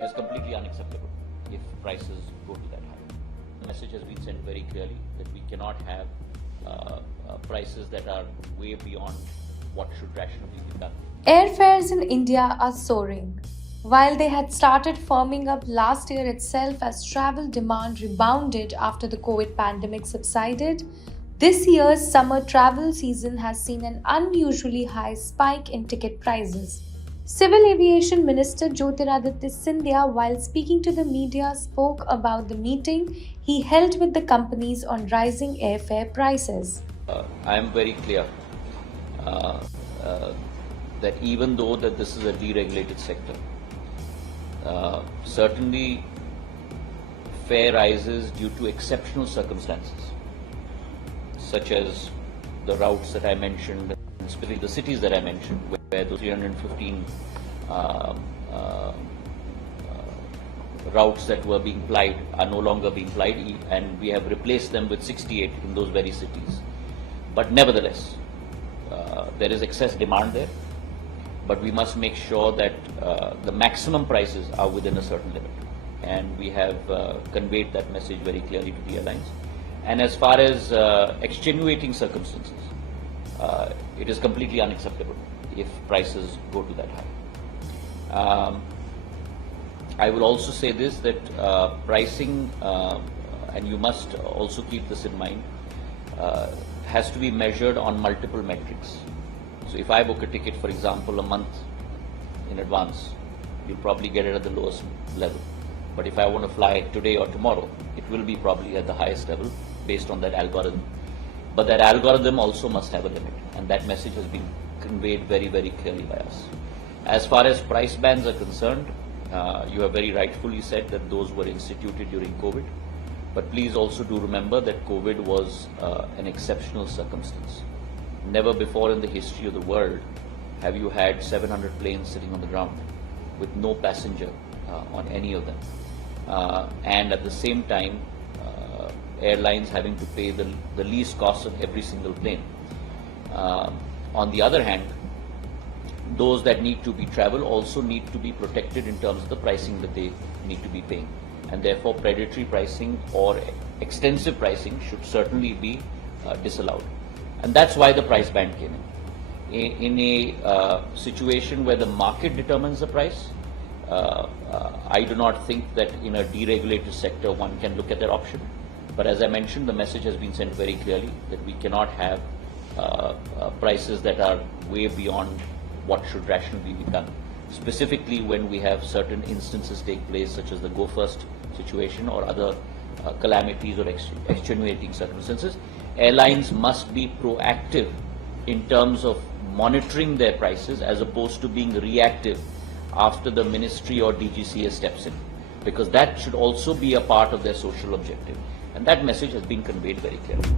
It is completely unacceptable if prices go to that high. The message has been sent very clearly that we cannot have prices that are way beyond what should rationally be done. Airfares in India are soaring. While they had started firming up last year itself as travel demand rebounded after the COVID pandemic subsided, this year's summer travel season has seen an unusually high spike in ticket prices. Civil Aviation Minister Jyotiraditya Scindia, while speaking to the media, spoke about the meeting he held with the companies on rising airfare prices. I am very clear that even though that this is a deregulated sector, certainly fare rises due to exceptional circumstances, such as the routes that I mentioned, especially the cities that I mentioned, where those 315 routes that were being plied are no longer being plied, and we have replaced them with 68 in those very cities. But nevertheless, there is excess demand there, but we must make sure that the maximum prices are within a certain limit, and we have conveyed that message very clearly to the airlines. And as far as extenuating circumstances, it is completely unacceptable if prices go to that high. I will also say this, that pricing, and you must also keep this in mind, has to be measured on multiple metrics. So if I book a ticket, for example, a month in advance, you'll probably get it at the lowest level. But if I want to fly today or tomorrow, it will be probably at the highest level based on that algorithm. But that algorithm also must have a limit, and that message has been conveyed very, very clearly by us. As far as price bands are concerned, you have very rightfully said that those were instituted during COVID. But please also do remember that COVID was an exceptional circumstance. Never before in the history of the world have you had 700 planes sitting on the ground with no passenger on any of them. And at the same time, airlines having to pay the least cost of every single plane. On the other hand, those that need to be travel also need to be protected in terms of the pricing that they need to be paying. And therefore, predatory pricing or extensive pricing should certainly be disallowed. And that's why the price band came in. In a situation where the market determines the price, I do not think that in a deregulated sector one can look at that option. But as I mentioned, the message has been sent very clearly that we cannot have prices that are way beyond what should rationally be done. Specifically when we have certain instances take place, such as the Go First situation or other calamities or extenuating circumstances, airlines must be proactive in terms of monitoring their prices as opposed to being reactive after the ministry or DGCA steps in, because that should also be a part of their social objective. And that message has been conveyed very clearly.